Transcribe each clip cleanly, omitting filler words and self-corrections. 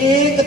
1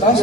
10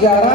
11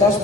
10